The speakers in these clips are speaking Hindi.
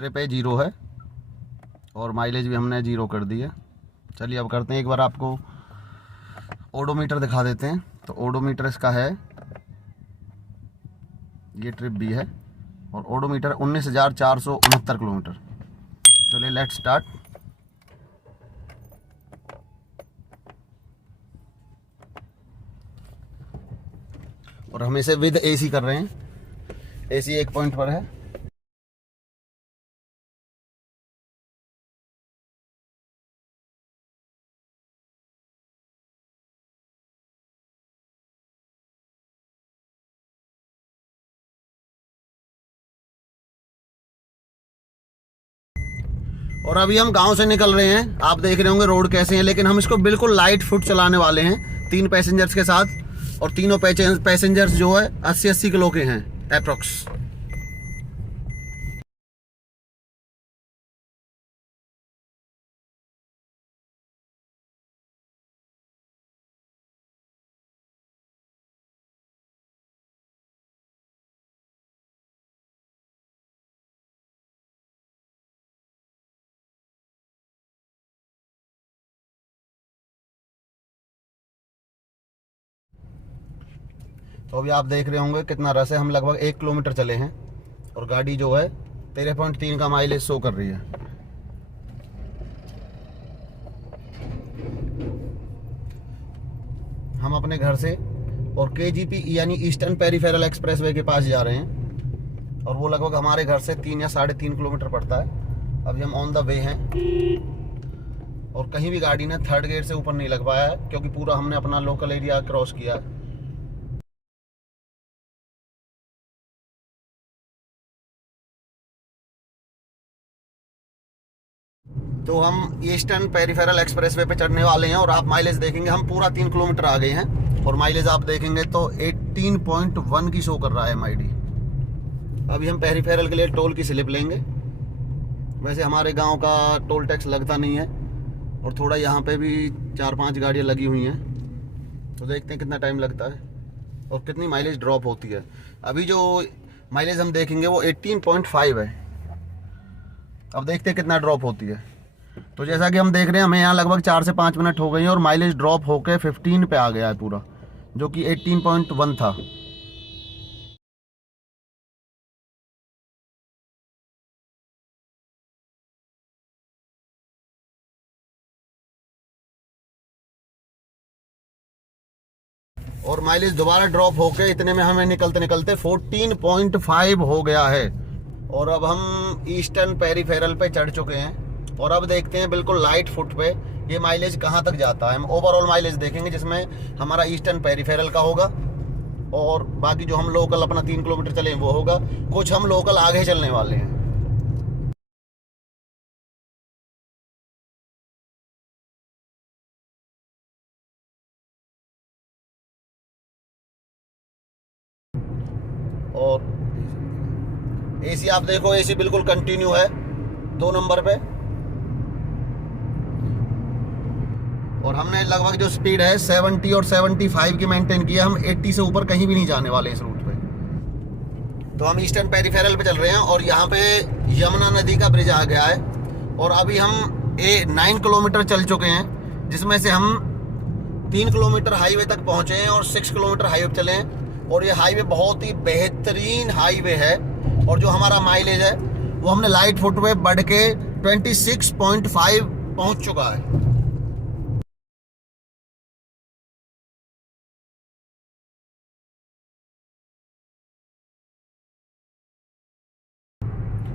ट्रिप है 0 है और माइलेज भी हमने 0 कर दी है। चलिए अब करते हैं, एक बार आपको ओडोमीटर दिखा देते हैं। तो ओडोमीटर इसका है, ये ट्रिप भी है और ओडोमीटर 19,469 किलोमीटर। चलिए लेट्स स्टार्ट। और हम इसे विद एसी कर रहे हैं, एसी 1 पॉइंट पर है। और अभी हम गांव से निकल रहे हैं, आप देख रहे होंगे रोड कैसे हैं, लेकिन हम इसको बिल्कुल लाइट फुट चलाने वाले हैं 3 पैसेंजर्स के साथ। और तीनों पैसेंजर्स जो है 80-80 किलो के हैं अप्रोक्स। तो अभी आप देख रहे होंगे कितना रस है। हम लगभग 1 किलोमीटर चले हैं और गाड़ी जो है 13.3 का माइलेज शो कर रही है। हम अपने घर से और KGP यानी ईस्टर्न पेरिफेरल एक्सप्रेसवे के पास जा रहे हैं और वो लगभग हमारे घर से 3 या 3.5 किलोमीटर पड़ता है। अभी हम ऑन द वे हैं और कहीं भी गाड़ी ने थर्ड गेट से ऊपर नहीं लग पाया है, क्योंकि पूरा हमने अपना लोकल एरिया क्रॉस किया है। तो हम ईस्टर्न पेरिफेरल एक्सप्रेसवे पे चढ़ने वाले हैं और आप माइलेज देखेंगे, हम पूरा 3 किलोमीटर आ गए हैं और माइलेज आप देखेंगे तो 18.1 की शो कर रहा है MID। अभी हम पेरिफेरल के लिए टोल की स्लिप लेंगे। वैसे हमारे गांव का टोल टैक्स लगता नहीं है और थोड़ा यहाँ पे भी 4-5 गाड़ियाँ लगी हुई हैं, तो देखते हैं कितना टाइम लगता है और कितनी माइलेज ड्रॉप होती है। अभी जो माइलेज हम देखेंगे वो 18.5 है। अब देखते हैं कितना ड्रॉप होती है। तो जैसा कि हम देख रहे हैं, हमें यहाँ लगभग 4 से 5 मिनट हो गए हैं और माइलेज ड्रॉप होकर 15 पे आ गया है पूरा, जो कि 18.1 था। और माइलेज दोबारा ड्रॉप होके इतने में हमें निकलते निकलते 14.5 हो गया है। और अब हम ईस्टर्न पेरिफेरल पे चढ़ चुके हैं और अब देखते हैं बिल्कुल लाइट फुट पे ये माइलेज कहाँ तक जाता है। हम ओवरऑल माइलेज देखेंगे जिसमें हमारा ईस्टर्न पेरिफेरल का होगा और बाकी जो हम लोकल अपना 3 किलोमीटर चले वो होगा। कुछ हम लोकल आगे चलने वाले हैं। और एसी आप देखो, एसी बिल्कुल कंटिन्यू है 2 नंबर पे। और हमने लगभग जो स्पीड है 70 और 75 की मेंटेन की है। हम 80 से ऊपर कहीं भी नहीं जाने वाले इस रूट पे। तो हम ईस्टर्न पेरिफेरल पे चल रहे हैं और यहाँ पे यमुना नदी का ब्रिज आ गया है और अभी हम 9 किलोमीटर चल चुके हैं, जिसमें से हम 3 किलोमीटर हाईवे तक पहुँचे हैं और 6 किलोमीटर हाईवे चले हैं। और ये हाईवे बहुत ही बेहतरीन हाईवे है और जो हमारा माइलेज है वो हमने लाइट फुट पे बढ़ के 26.5 पहुँच चुका है।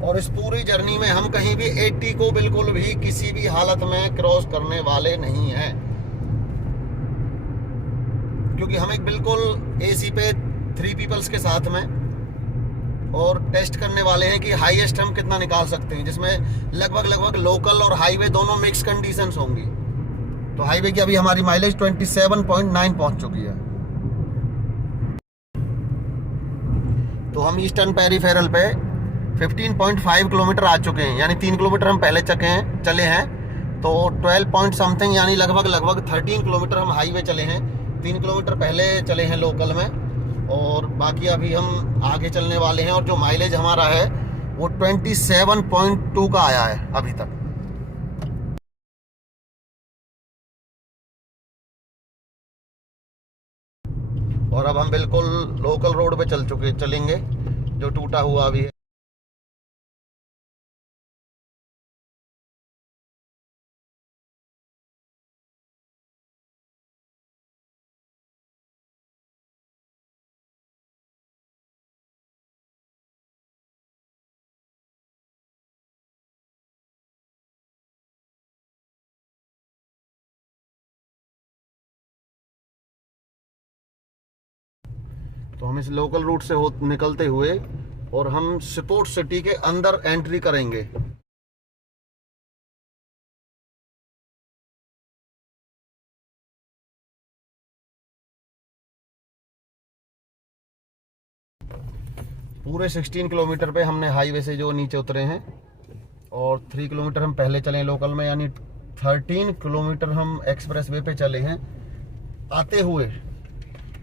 और इस पूरी जर्नी में हम कहीं भी 80 को बिल्कुल भी किसी भी हालत में क्रॉस करने वाले नहीं हैं, क्योंकि हम एक बिल्कुल एसी पे 3 पीपल्स के साथ में और टेस्ट करने वाले हैं कि हाईएस्ट हम कितना निकाल सकते हैं, जिसमें लगभग लोकल और हाईवे दोनों मिक्स कंडीशंस होंगी। तो हाईवे की अभी हमारी माइलेज 27.9 पहुंच चुकी है। तो हम ईस्टर्न पेरिफेरल पे 15.5 किलोमीटर आ चुके हैं, यानी 3 किलोमीटर हम पहले चले हैं। तो 12 पॉइंट समथिंग यानी लगभग 13 किलोमीटर हम हाईवे चले हैं। 3 किलोमीटर पहले चले हैं लोकल में और बाकी अभी हम आगे चलने वाले हैं। और जो माइलेज हमारा है वो 27.2 का आया है अभी तक। और अब हम बिल्कुल लोकल रोड पे चलेंगे जो टूटा हुआ भी है। तो हम इस लोकल रूट से निकलते हुए और हम स्पोर्ट्स सिटी के अंदर एंट्री करेंगे। पूरे 16 किलोमीटर पे हमने हाईवे से जो नीचे उतरे हैं, और 3 किलोमीटर हम पहले चले लोकल में, यानी 13 किलोमीटर हम एक्सप्रेस वे पे चले हैं आते हुए।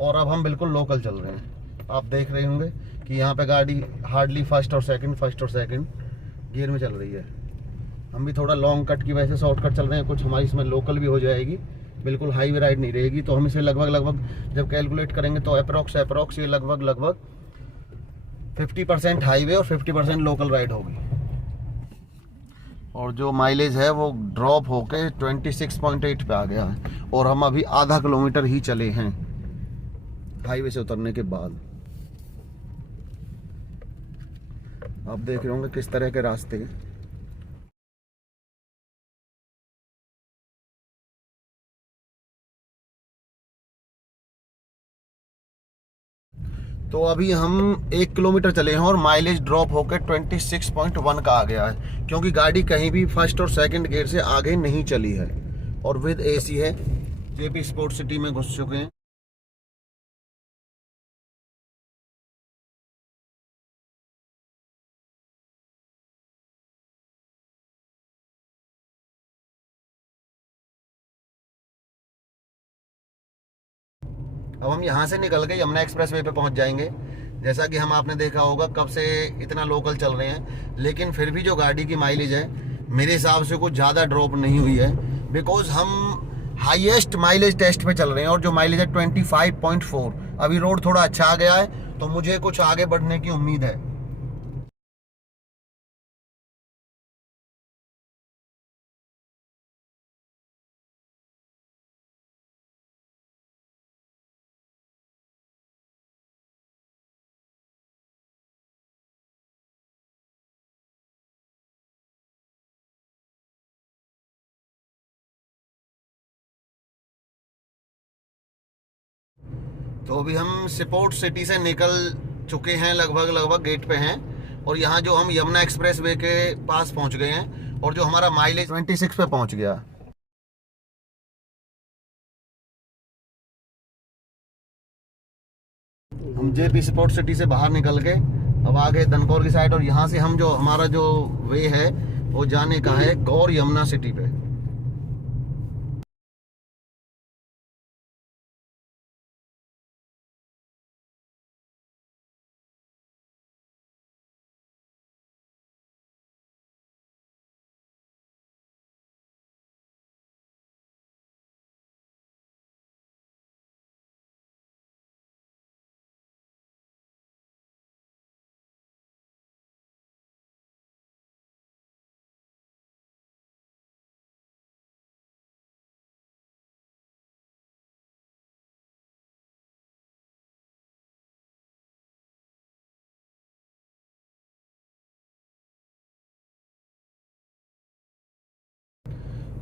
और अब हम बिल्कुल लोकल चल रहे हैं। आप देख रहे होंगे कि यहाँ पे गाड़ी हार्डली फर्स्ट और सेकंड गियर में चल रही है। हम भी थोड़ा लॉन्ग कट की वजह से शॉर्टकट चल रहे हैं, कुछ हमारी इसमें लोकल भी हो जाएगी, बिल्कुल हाईवे राइड नहीं रहेगी। तो हम इसे लगभग जब कैलकुलेट करेंगे तो अप्रोक्स ये लगभग 50% हाईवे और 50% लोकल राइड होगी। और जो माइलेज है वो ड्रॉप होके 26.8 पे आ गया है, और हम अभी आधा किलोमीटर ही चले हैं हाईवे से उतरने के बाद। आप देख रहे होंगे किस तरह के रास्ते हैं। तो अभी हम 1 किलोमीटर चले हैं और माइलेज ड्रॉप होकर 26.1 का आ गया है, क्योंकि गाड़ी कहीं भी फर्स्ट और सेकंड गियर से आगे नहीं चली है और विद एसी है। जेपी स्पोर्ट सिटी में घुस चुके हैं। अब हम यहाँ से निकल के यमुना एक्सप्रेस वे पे पहुँच जाएंगे। जैसा कि हम आपने देखा होगा कब से इतना लोकल चल रहे हैं, लेकिन फिर भी जो गाड़ी की माइलेज है मेरे हिसाब से कुछ ज़्यादा ड्रॉप नहीं हुई है, बिकॉज हम हाईएस्ट माइलेज टेस्ट पे चल रहे हैं और जो माइलेज है 25.4। अभी रोड थोड़ा अच्छा आ गया है तो मुझे कुछ आगे बढ़ने की उम्मीद है। तो अभी हम स्पोर्ट सिटी से निकल चुके हैं, लगभग गेट पे हैं। और यहाँ जो हम यमुना एक्सप्रेस वे के पास पहुँच गए हैं और जो हमारा माइलेज 26 पे पहुँच गया। हम जेपी स्पोर्ट सिटी से बाहर निकल के अब आगे दनकौर की साइड, और यहाँ से हम जो हमारा जो वे है वो जाने का है गौर यमुना सिटी पे।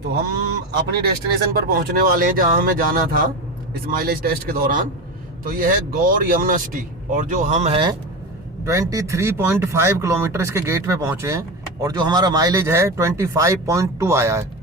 तो हम अपनी डेस्टिनेशन पर पहुंचने वाले हैं जहां हमें जाना था इस माइलेज टेस्ट के दौरान। तो ये है गौर यमुना सिटी, और जो हम हैं 23.5 किलोमीटर इसके गेट पे पहुंचे हैं, और जो हमारा माइलेज है 25.2 आया है।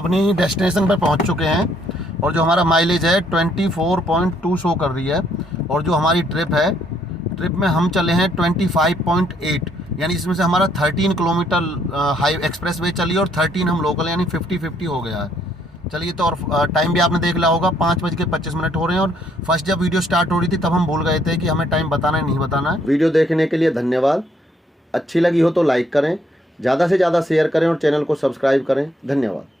अपनी डेस्टिनेशन पर पहुंच चुके हैं और जो हमारा माइलेज है 24.2 शो कर रही है। और जो हमारी ट्रिप में हम चले हैं 25.8, यानी इसमें से हमारा 13 किलोमीटर हाई एक्सप्रेस वे चली और 13 हम लोकल, यानी 50-50 हो गया है। चलिए, तो और टाइम भी आपने देख लिया होगा, 5:25 हो रहे हैं। और फर्स्ट जब वीडियो स्टार्ट हो रही थी तब हम भूल गए थे कि हमें टाइम बताना है नहीं बताना है। वीडियो देखने के लिए धन्यवाद। अच्छी लगी हो तो लाइक करें, ज़्यादा से ज़्यादा शेयर करें और चैनल को सब्सक्राइब करें। धन्यवाद।